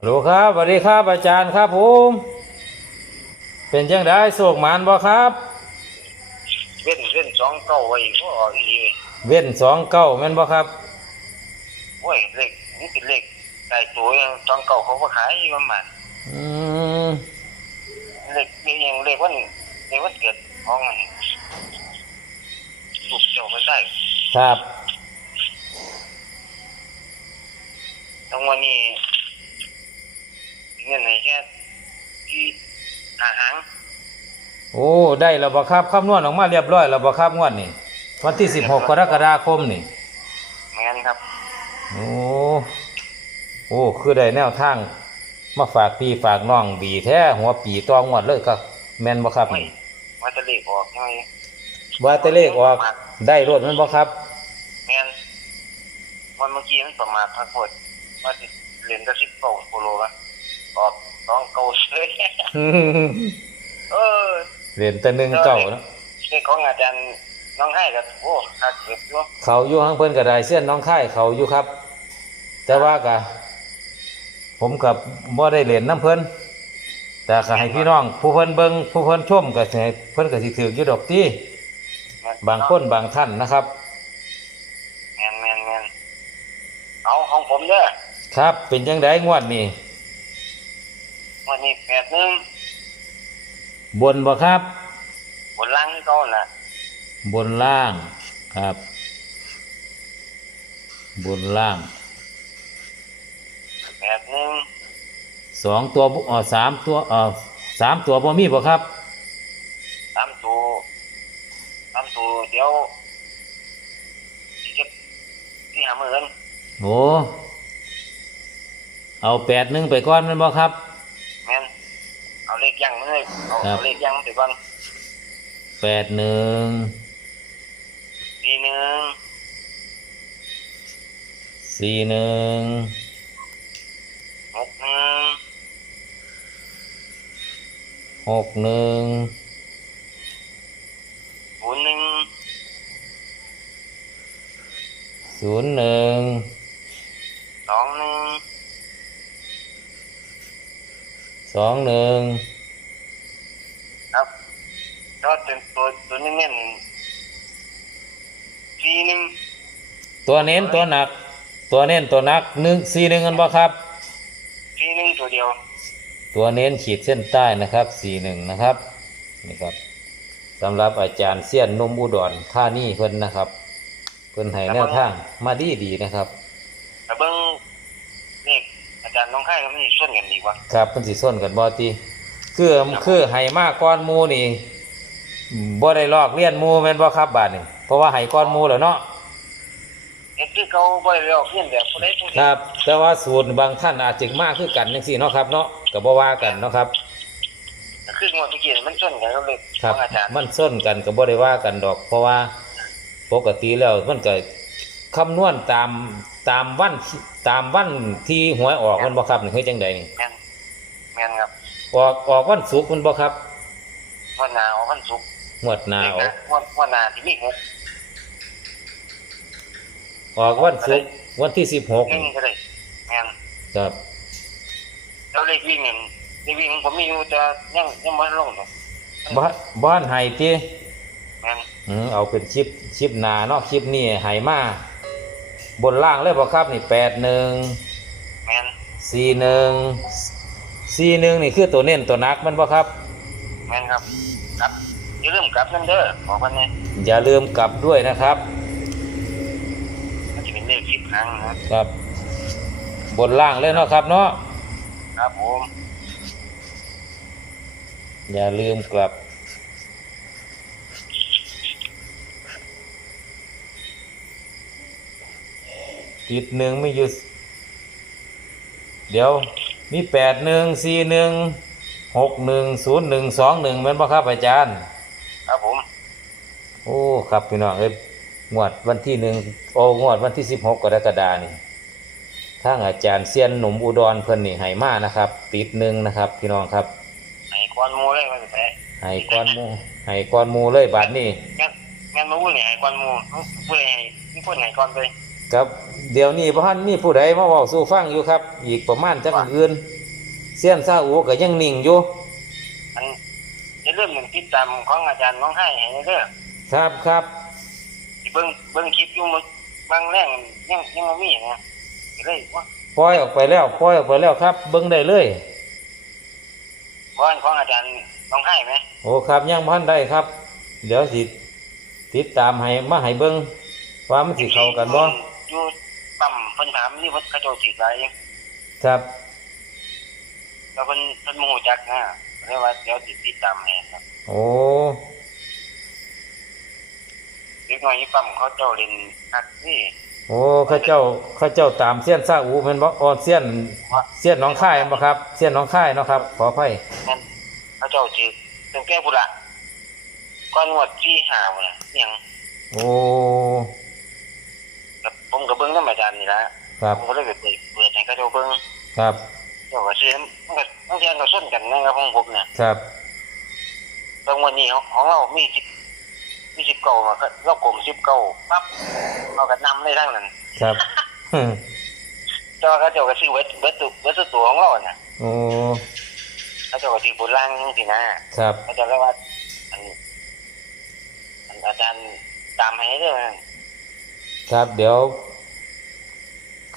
ฮัลโหลครับสวัสดีครับอาจารย์ครับผมเป็นจังได้โศกหมานบ่ครับ เว้นเว้นสองเก้าไว้ก็ออกอีกเลยเว้นสองเก้าแม่นบ่ครับโอ้ยเลขนี่เป็นเลขได้ตัวยังสองเก้าเขาก็ขายอยู่ประมาณอืมเลขเลขยังเลขวันเลขวันเกิดของมันลูกเจ้าก็ได้ครับทั้งวันนี้ เงินไหนแค่ที่หาหางโอ้ได้แล้วบ่ครับคำนวณออกมาเรียบร้อยแล้วบ่ครับงวดนี้วันที่สิบหกกรกฎาคมนี่แม่นครับ โอ้โอ้คือได้แนวทางมาฝากพี่ฝากน้องดีแท้หัวปีตองวดเลยครับแม่นบ่ครับไม่นี่ว่าจะเลขออกยังไงว่าแต่เลขออกได้รถแม่นบ่ครับแม่นวันเมื่อกี้มันประมาททั้งหมดว่าจะเรียนกระสิบเก้าโคโลละ ออกสองเก้าเลยเออเหรียญแต่หนึ่งเก้าเนาะนี่ของอาจารย์น้องให้กับโอ้คักเกือบอยู่เขาอยู่ข้างเพิ่นก็ได้เส้นน้องค่ายเขาอยู่ครับ แต่ว่าก็ผมกับบ่ได้เล่นน้ำเพิ่นแต่ก็ให้พี่น้อง ผู้เพิ่นเบิ่งผู้เพิ่นชมก็สิให้เพิ่นก็สิถืออยู่ดอกที่บางคนบางท่านนะครับแมนแมนแมนเอาของผมเด้อครับ เป็นจังไดงวดนี้ วันนี้แปดหนึ่งบนบ่ครับ บนล่างที่เขาน่ะ บนล่างครับ บนล่างแปดหนึ่งสองตัวบ่เอ่อสามตัวเอ่อสามตัวบ่มีบ่ครับสามตัวสามตัวเดี๋ยวที่จะที่หามือกันโอ้เอาแปดหนึ่งไปก่อนแมันบ่ครับ แมนเอาเลข ยังมาเลยเอาครับเอาเลขยังไปก่อนแปดหนึ่งสี่หนึ่งสี่หนึ่งหกหนึ่งหกหนึ่งศูนย์หนึ่งศูนย์หนึ่งสองหนึ่งสองหนึ่งครับ ก็เป็นตัวตัวนี้เน้นสี่หนึ่งตัวเน้นตัวหนัก ตัวเน้นตัวหนักหนึ่งสี่หนึ่งกันบ่ครับ สี่หนึ่งตัวเดียว ตัวเน้นขีดเส้นใต้นะครับสี่หนึ่งนะครับนี่ครับสำหรับอาจารย์เสี้ยนนมอุดรท่านี่เพิ่นนะครับเพิ่นให้แนวทางมาดีดีนะครับแต่เบิ้งเลขอาจารย์น้องไข่ก็ไม่ส่วนกันดีกว่าครับเพิ่นสิส้นกันบ่ติคือคือให้มากก้อนมูนี่ บ่ได้ลอกเลียนหมูแม่นบ่ครับบาดนี้เพราะว่าให้ก้อนหมูแล้วเนาะเห็นคือเขาบ่ได้เรียกเพี้ยนแบบผู้ใดผู้หคนึ่งรับ แต่ว่าสูตรบางท่านอาจจะมากคือกันจังซี่เนาะครับเนาะก็บ่ว่ากันเนาะครับแต่คืองวดเมื่อกี้มันส่วนกันกับเลขคขรัอบงอาจารย์มันส้นกันก็บ่ได้ว่ากันดอก เพราะว่าปกติแล้วมันก็คำนวณตามตามวันตามวันที่หวยออกมันบ่ครับนี่คือจังใดนี่แม่นแม่นครับออกออกวันศุกร์มันบ่ครับงวันหนาออกวันศุกร์ งวดหน้าเลขออนะกงวดงวดหนาที่มีหกออกวันศุกร์วันที่สิบหกหนึ่งก็ได้แม่นครับแล้วเลขวิ่งเนี่ยเลขวิ่งผมมีอยู่แต่ยังยังไม่ลงเลยบ้านบ้านไห้ที่แม่นอืมเอาเป็นคลิปคลิปหนาเนาะคลิปนี้ไห้มาบนล่างเลยบ่ครับนี่แปดหนึ่งแม่นสี่หนึ่งสี่หนึ่งนี่คือตัวเน้นตัวหนักมันบ่ครับแม่นครับครับ อย่าลืมกลับนั่นเด้อบอกวันนี้อย่าลืมกลับด้วยนะครับมันจะเป็นเลขสิบครั้งนะครับ บนล่างเลยเนาะครับเนาะครับผมอย่าลืมกลับ ติดหนึ่งไม่หยุดเดี๋ยวมีแปดหนึ่งสี่หนึ่งหกหนึ่งศูนย์หนึ่งสองหนึ่งเป็นปะครับอาจารย์ครับผม โอ้ครับพี่น้องเอ้ยงวดวันที่หนึ่งโอ้งวดวันที่สิบหกกรกฎานี่ทางอาจารย์เซียนหนุ่มอุดรเพิ่นนี่ให้มานะครับ ติดหนึ่งนะครับ พี่น้องครับไอ้ควันหมูเลยมันจะไปให้ก้อนหมูให้ก้อนหมูเลยบาทนี่งั้นงั้นมาพูดเนี่ยไอ้ควันหมูพูดอะไรไอ้ที่พูดไหนก่อนไปครับเดี๋ยวนี้พ่านมีผู้ใดมาเว้าสู่ฟังอยู่ครับ อีกประมาณจักอื่นเสี้ยนซาอูก็ยังนิ่งอยู่อันจะเริ่าลืมติดตามของอาจารย์น้องให้ให้เด้อ ครับครับสิเบิ่งเบิ่งคลิปอยู่มื้อบางแรงยังยังบ่มีนะก็เลยว่าปล่อยออกไปแล้วปล่อยออกไปแล้วครับ เบิ่งได้เลยบ้านของอาจารย์น้องให้ไหมโอ้ครับยังพันได้ครับ เดี๋ยวสิติดตามให้มาให้เบิ่งว่ามันสิเข้ากันบ่อยู่ปั๊มเพิ่นถามนี่ว่าเขาเจ้าสิไสครับแล้วเพิ่นเพิ่นบ่ฮู้จักนะเรียกว่าเดี๋ยวสิติดตามให้ครับ โอ้ เด็กน้อยอยู่ปั๊มเขาเจ้าเล่นคักนี่โอ้เข้าเจ้าเข้าเจ้าตามเสี้ยนซาอูแม่นบ่อ๋อเสี้ยนเสี้ยนหนองค่ายแม่นบ่ครับเสี้ยนหนองค่ายเนาะครับ ขออภัยนั่นเขาเจ้าสิตั้งแต่พุ่นละก่อนงวดที่5พุ่นน่ะอิหยังโอ้กับผมก็เบิ่งนำอาจารย์นี่ล่ะครับผมก็เลยไปเปิดเปิดให้เขาเจ้าเบิ่งครับเจ้าก็สิมันก็บางทีมันก็ส้นกันนะครับของผมน่ะครับตรงวันนี้ของของเรามีสิบ มีสิบเก้ามาก็เรากลมสิบเก้าปั๊บเราก็นำได้ทั้งนั้นครับเจ้าก็เจ้าก็ซื้อเวทเวทตัวเวทตัวของเราน่ะโอ้เขาเจ้าก็ซื้อบนล่างสินะครับเขาเจ้าก็ว่าอันอันอาจารย์ตามให้เด้อครับเดี๋ยว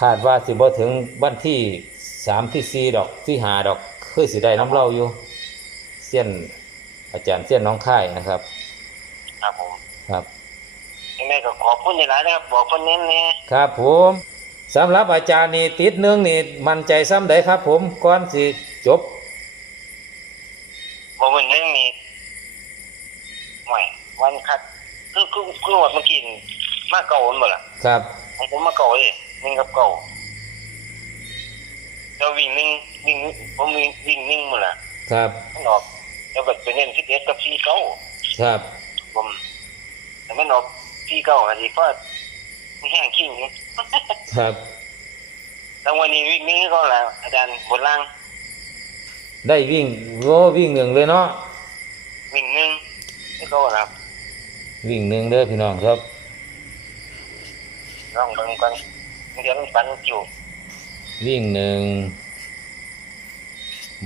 คาดว่าสิบ่ถึงวันที่สามที่สี่ดอกที่หาดอก คือสิได้น้ำเล่าอยู่ เส้ยนอาจารย์เส้ยนน้องค่ายนะครับ ครับผมครับยังไงก็ขอบคุณหลายๆนะครับบอกเพิ่นเน้นแน่ครับผมสำหรับอาจารย์นี่ติดเนืองนี่มั่นใจซ้ำใดครับ ผมก่อนสิจบบอกเพิ่นเน้นนี่ห่วยวันคัดคือคือคือว่าเมื่อกี้นี่มาเก่าหมดล่ะครับของผมมาเก่าเลยหนึ่งกับเก่าแล้ววิ่งหนึ่งวิ่งผมวิ่งวิ่งหนึ่งหมดละครับมันออกแล้วก็ไปเล่นสิบเอ็ดกับสี่เก้าครับ ผมแต่มันออกสี่เก้าอันนี้ก็ไม่แห้งขี้งนี่ครับแล้ววันนี้วิ่งหนึ่งก็แล้วอาจารย์บนล่าง ได้วิ่งโอ้วิ่งหนึ่งเลยเนาะวิ่งหนึ่งนี่ก็แล้ววิ่งหนึ่งเด้อพี่น้องครับลองเบิ่งกันเดี๋ยวมันปันจิ๋ววิ่งหนึ่ง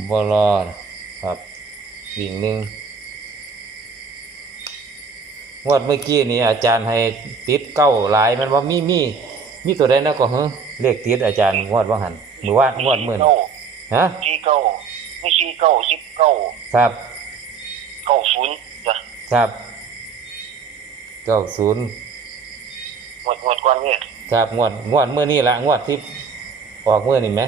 บอลอดครับ วิ่งหนึ่ง งวดเมื่อกี้นี่อาจารย์ให้ติดเก้าหลายแมันว่ามีมีมีตัวใดนะก็เฮ้เลขติดอาจารย์งวดว่าหันหรือว่างวดหมื่นเก้าฮะสี่เก้าไม่สี่เก้าสิบเก้าครับเก้าศูนย์จ้ะครับเก้าศูนย์หมดหมดก่อนเนี่ยครับงวดงวดเมื่อนี่ละงวดที่ออกเมื่อนี่ไหม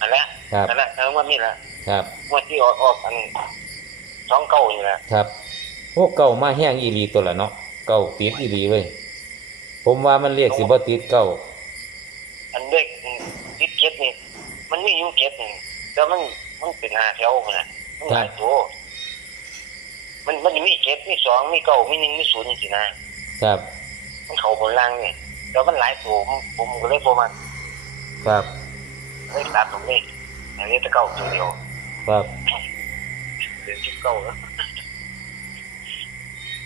อันนี้ครับอันนี้เออวันนี้แหละครับงวดที่ออกออกอันสองเก้านี่แหละครับ พวกเก่ามาแห้งอีหลีตัวละเนาะเก่าติดอีหลีเว้ยผมว่ามันเรียกสิบ่ติดเก่าอันเด็กติดเก็บนี่มันมีอยู่เก็บนี่แต่มันมันเป็นหาแถวพุ่นน่ะมันหลายตัวมันมันมีเก็บมีสองมีเก้ามีหนึ่งมีศูนย์นี่สินะครับ มันเข้าบนล่างนี่แต่มันหลายตัวผมผมก็เลยบ่มาครับเลยตัดตรงนี้อันนี้ตะเก้าตัวเดียว ครับเดือนสิบเก้าแล้ว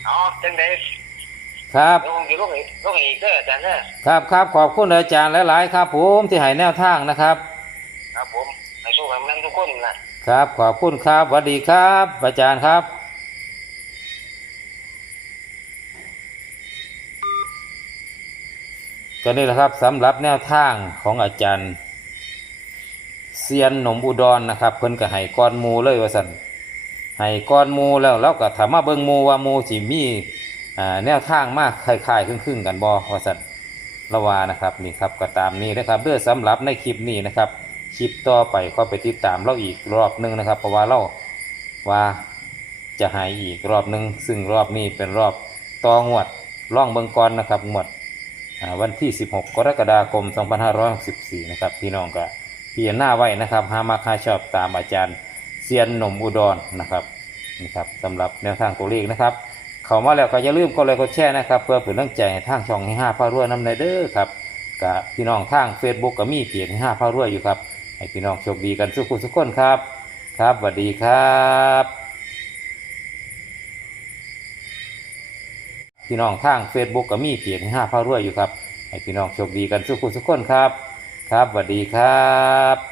อ๋อจังได๋ครับเดี๋ยวผมจะลงอีกลงอีกเด้ออาจารย์เด้อครับครับขอบคุณอาจารย์หลายๆครับ ผมที่ให้แนวทางนะครับ ครับผมให้สู้ให้มันทุกคนนะครับขอบคุณครับสวัสดีครับ อาจารย์ครับก็นี่แหละครับสำหรับแนวทางของอาจารย์เซียนหนมอุดรนะครับ เพิ่นก็ให้ก้อนหมูเลยว่าสัน ให้ก้อนมูแล้วเราก็ถามมาเบิงมูว่ามูสิมีแนวทางมากคล้ายๆครึ่งๆกันบ่ว่าสันละวานะครับนี่ครับก็ตามนี้นะครับเด้อสำหรับในคลิปนี้นะครับคลิปต่อไปก็ไปติดตามเราอีกรอบนึงนะครับ เพราะว่าเราว่าจะหายอีกรอบนึง ซึ่งรอบนี้เป็นรอบตองวดล่องเบิงกรนะครับงวดวันที่ 16 กรกฎาคม 2564 นะครับพี่น้องก็พิจารณาไว้นะครับหามาค่าชอบตามอาจารย์ เซียนหนมอุดรนะครับนี่ครับสำหรับแนวทางตัวเลขนะครับเข้ามาแล้วก็อย่าลืมกดไลค์กดแชร์นะครับ เพื่อเป็นกำลังใจให้ทางช่องให้ห้าพารวยน้ำในเด้อครับกับพี่น้องทาง Facebook ก็มีเพจให้ห้าพารวยอยู่ครับให้พี่น้องโชคดีกันทุกคนทุกคนครับ ครับสวัสดีครับพี่น้องทาง Facebook ก็มีเพจให้ห้าพารวยอยู่ครับ ให้พี่น้องโชคดีกันสุขุสุขคนครับ ครับสวัสดีครับ